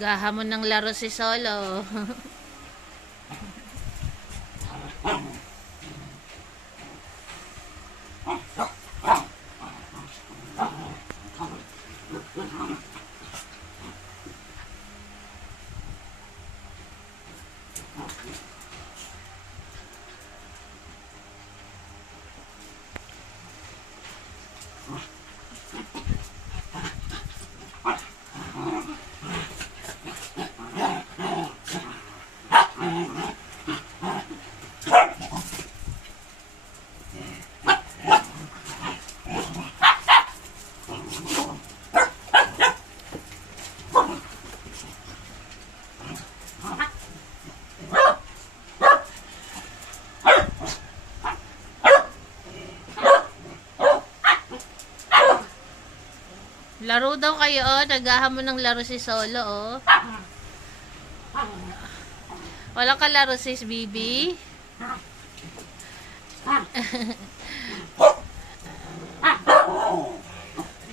Naghahamon ng laro si Solo. Laro daw kayo, oh. Naghahamon ng laro si Solo, oh. Wala ka laro, sis Bibi?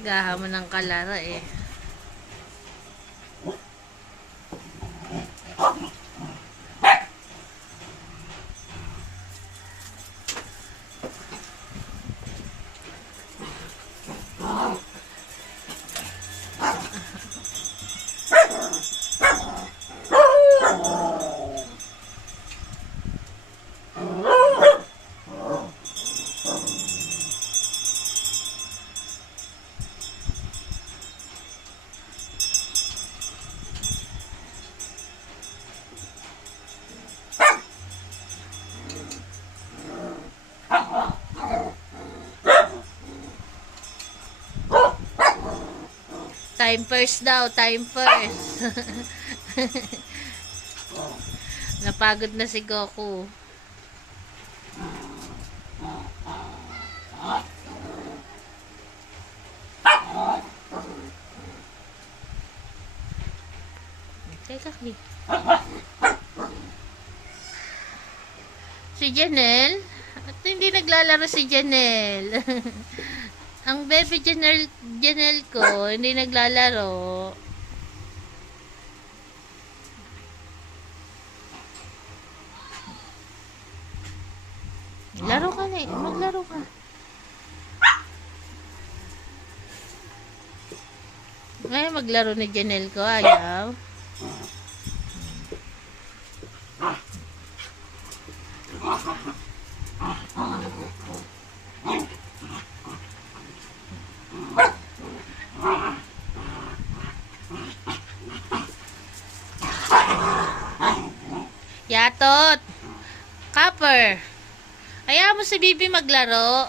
Naghahamon ng kalaro, eh. Time first daw, time first. Napagod na si Goku. Teka, si Janelle? At hindi naglalaro si Janelle. Ang baby Janelle ko, hindi naglalaro. Laro ka na eh. Maglaro ka. Ngayon maglaro ni Janelle ko. Ayaw. Yatot. Copper. Ayaw mo si Bibi maglaro.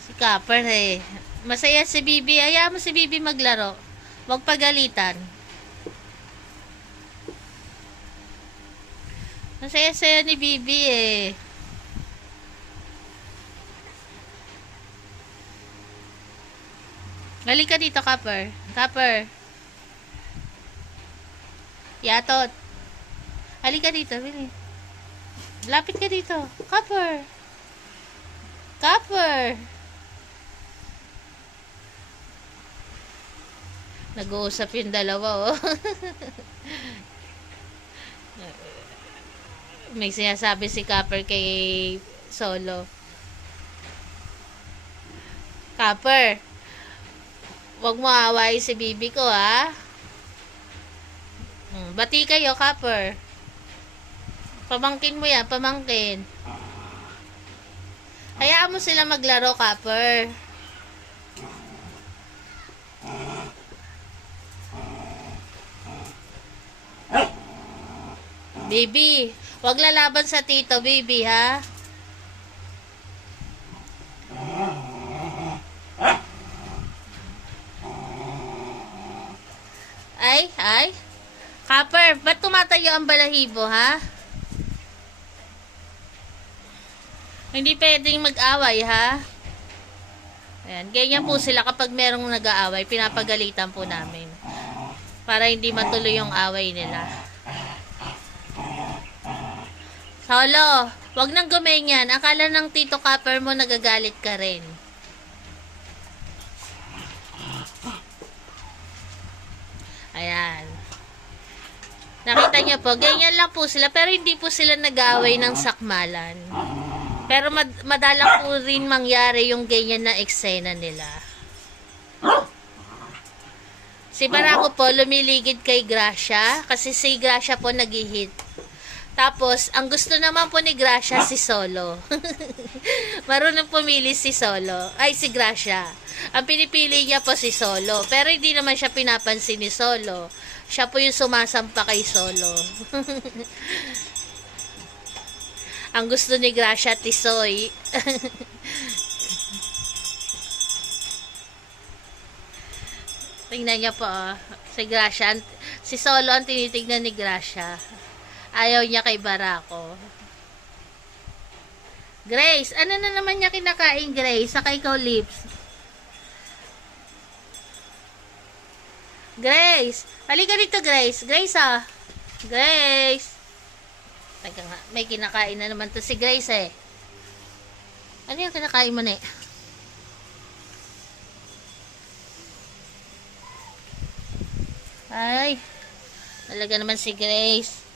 Si Copper eh. Masaya si Bibi. Ayaw mo si Bibi maglaro. Huwag pagalitan. Masaya-saya ni Bibi eh. Halika dito, Copper. Copper. Yatot. Halika dito, Billy. Lapit ka dito. Copper. Copper. Nag-uusap yung dalawa, oh. May sinasabi si Copper kay Solo. Copper, huwag mo away si Bibi ko, ha? Bati kayo, Copper. Pamangkin mo yan, pamangkin. Hayaan mo sila maglaro, Copper. Baby, wag lalaban sa tito, baby, ha? Ay. Copper, ba't tumatayo ang balahibo, ha? Hindi pwedeng mag-away, ha? Ayan, ganyan po sila kapag merong nag-aaway, pinapagalitan po namin. Para hindi matuloy yung away nila. Solo, wag nang gumenyan. Akala ng Tito Copper mo nagagalit ka rin. Nakita niyo po, ganyan lang po sila, pero hindi po sila nag-aaway ng sakmalan. Pero madalang po rin mangyari yung ganyan na eksena nila. Si Barako po, lumiligid kay Gracia, kasi si Gracia po nag-hit. Tapos, ang gusto naman po ni Gracia, si Solo. Marunong pumili si Solo. Ay, si Gracia. Ang pinipili niya po si Solo. Pero hindi naman siya pinapansin ni Solo. Siya po yung sumasampa kay Solo. Ang gusto ni Gracia, Tisoy. Tingnan niya po, si Gracia. Si Solo ang tinitignan ni Gracia. Ayaw niya kay Barako. Grace, ano na naman niya kinakain, Grace? Saka ikaw, Lips. Grace, halika dito, Grace. Grace, ah. Grace. Teka nga, may kinakain na naman to si Grace, eh. Ano yung kinakain mo, ne? Ay, talaga naman si Grace.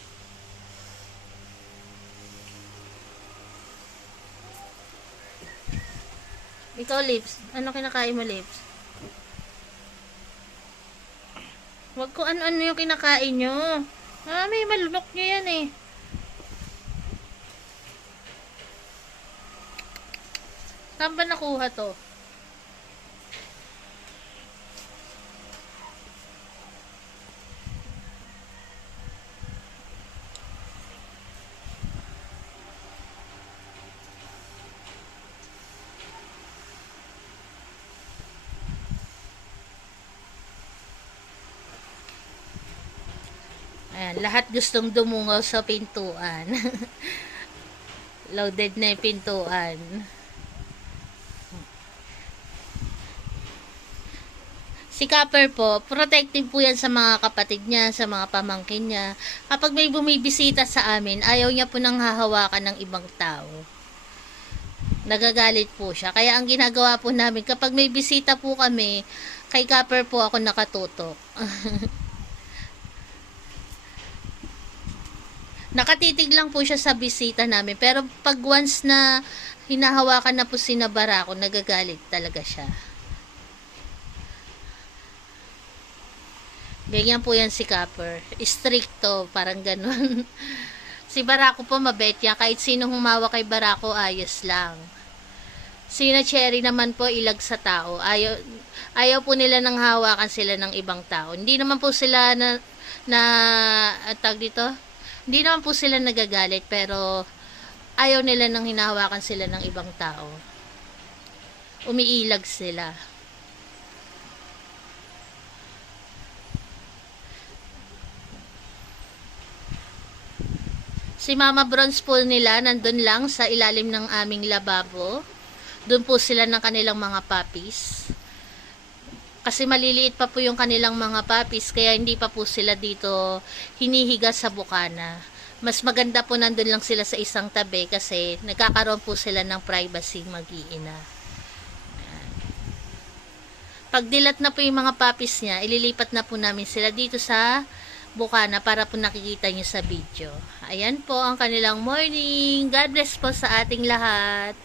Ikaw, Lips. Ano kinakain mo, Lips? Wag ko ano-ano yung kinakain nyo. Ah, may malunok nyo yan eh. Saan ba nakuha to? Ayan, lahat gustong dumungaw sa pintuan. Loaded na yung pintuan. Si Copper po, protective po yan sa mga kapatid niya, sa mga pamangkin niya. Kapag may bumibisita sa amin, ayaw niya po nang hahawakan ng ibang tao. Nagagalit po siya. Kaya ang ginagawa po namin, kapag may bisita po kami, kay Copper po ako nakatutok. Nakatitig lang po siya sa bisita namin. Pero pag once na hinahawakan na po si Barako, nagagalit talaga siya. Ganyan po yan si Copper. Stricto, parang ganun. Si Barako po mabait yan. Kahit sino humawa kay Barako, ayos lang. Si Cherry naman po ilag sa tao. Ayaw po nila nang hawakan sila ng ibang tao. Hindi naman po sila tag dito? Hindi naman po sila nagagalit, pero ayaw nila nang hinahawakan sila ng ibang tao. Umiilag sila. Si Mama Bronze po nila, nandun lang sa ilalim ng aming lababo. Doon po sila ng kanilang mga puppies. Kasi maliliit pa po yung kanilang mga puppies, kaya hindi pa po sila dito hinihiga sa bukana. Mas maganda po nandun lang sila sa isang tabi kasi nagkakaroon po sila ng privacy mag-iina. Pag dilat na po yung mga puppies niya, ililipat na po namin sila dito sa bukana para po nakikita nyo sa video. Ayan po ang kanilang morning. God bless po sa ating lahat.